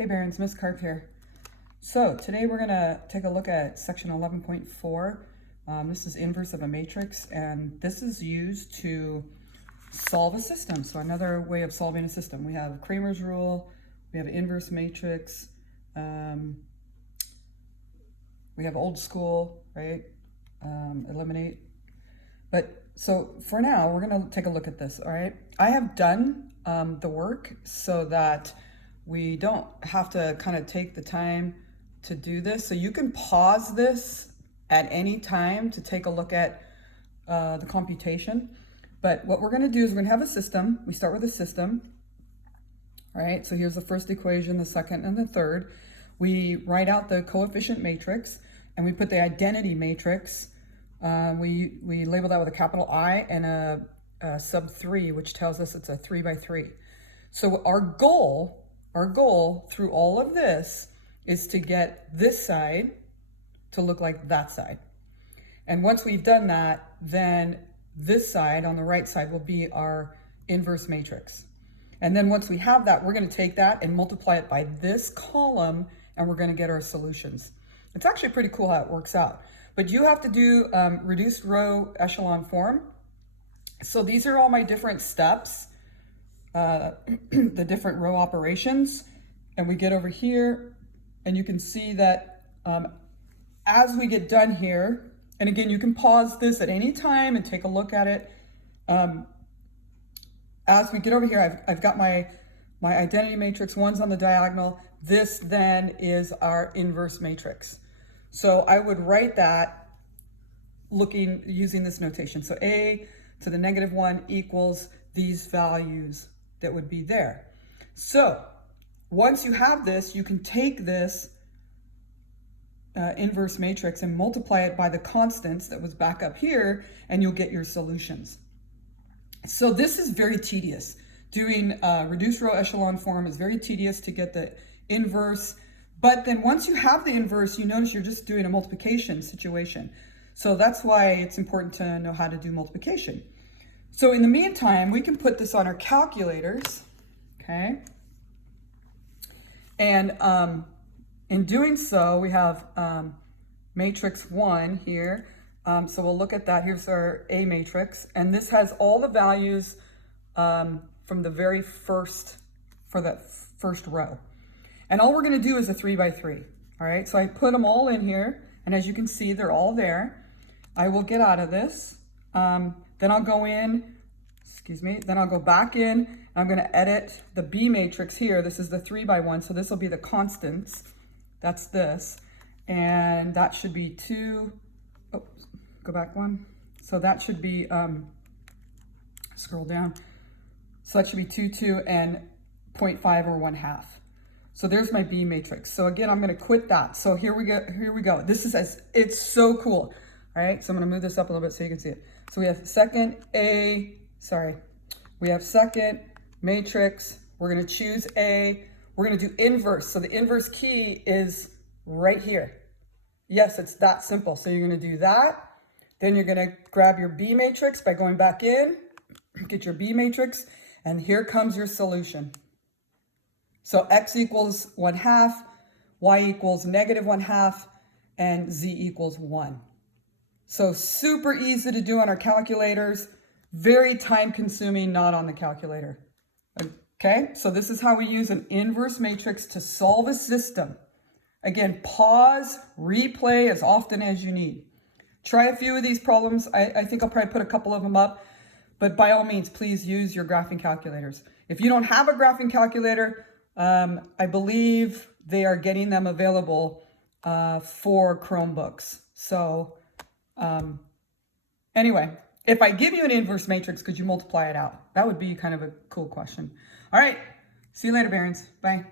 Hey Barons, Miss Carp here. So today we're going to take a look at section 11.4. This is inverse of a matrix, and this is used to solve a system. So another way of solving a system. We have Cramer's rule, we have inverse matrix, we have old school, right? Eliminate. But so for now, we're going to take a look at this, all right? I have done the work so that we don't have to kind of take the time to do this. So you can pause this at any time to take a look at the computation. But what we're going to do is we're going to have a system. We start with a system, right? So here's the first equation, the second, and the third. We write out the coefficient matrix, and we put the identity matrix. We label that with a capital I and a sub 3, which tells us it's a 3 by 3. So our goal through all of this is to get this side to look like that side. And once we've done that, then this side on the right side will be our inverse matrix. And then once we have that, we're going to take that and multiply it by this column, and we're going to get our solutions. It's actually pretty cool how it works out. But you have to do reduced row echelon form. So these are all my different steps, the different row operations. And we get over here, and you can see that as we get done here, and again, you can pause this at any time and take a look at it. As we get over here, I've got my identity matrix, one's on the diagonal. This then is our inverse matrix. So I would write that using this notation. So a to the -1 equals these values that would be there. So once you have this, you can take this inverse matrix and multiply it by the constants that was back up here, and you'll get your solutions. So this is very tedious. Doing reduced row echelon form is very tedious to get the inverse. But then once you have the inverse, you notice you're just doing a multiplication situation. So that's why it's important to know how to do multiplication. So in the meantime, we can put this on our calculators, okay? And in doing so, we have matrix 1 here. So we'll look at that. Here's our A matrix. And this has all the values from the very first, for that first row. And all we're going to do is a 3 by 3. All right, so I put them all in here. And as you can see, they're all there. I will get out of this. Then I'll go in, then I'll go back in. And I'm going to edit the B matrix here. This is the 3 by 1. So this will be the constants. That's this. And that should be 2. Oh, go back one. So that should be, scroll down. So that should be 2, 2, and 0.5 or 1/2. So there's my B matrix. So again, I'm going to quit that. So here we go. This is it's so cool. All right. So I'm going to move this up a little bit so you can see it. So we have second matrix. We're going to choose A. We're going to do inverse. So the inverse key is right here. Yes, it's that simple. So you're going to do that. Then you're going to grab your B matrix by going back in, get your B matrix, and here comes your solution. So x equals 1/2, y equals -1/2, and z equals 1. So super easy to do on our calculators, very time consuming, not on the calculator. Okay, so this is how we use an inverse matrix to solve a system. Again, pause, replay as often as you need. Try a few of these problems. I think I'll probably put a couple of them up, but by all means, please use your graphing calculators. If you don't have a graphing calculator, I believe they are getting them available for Chromebooks. So anyway, if I give you an inverse matrix, could you multiply it out? That would be kind of a cool question. All right. See you later, Barons. Bye.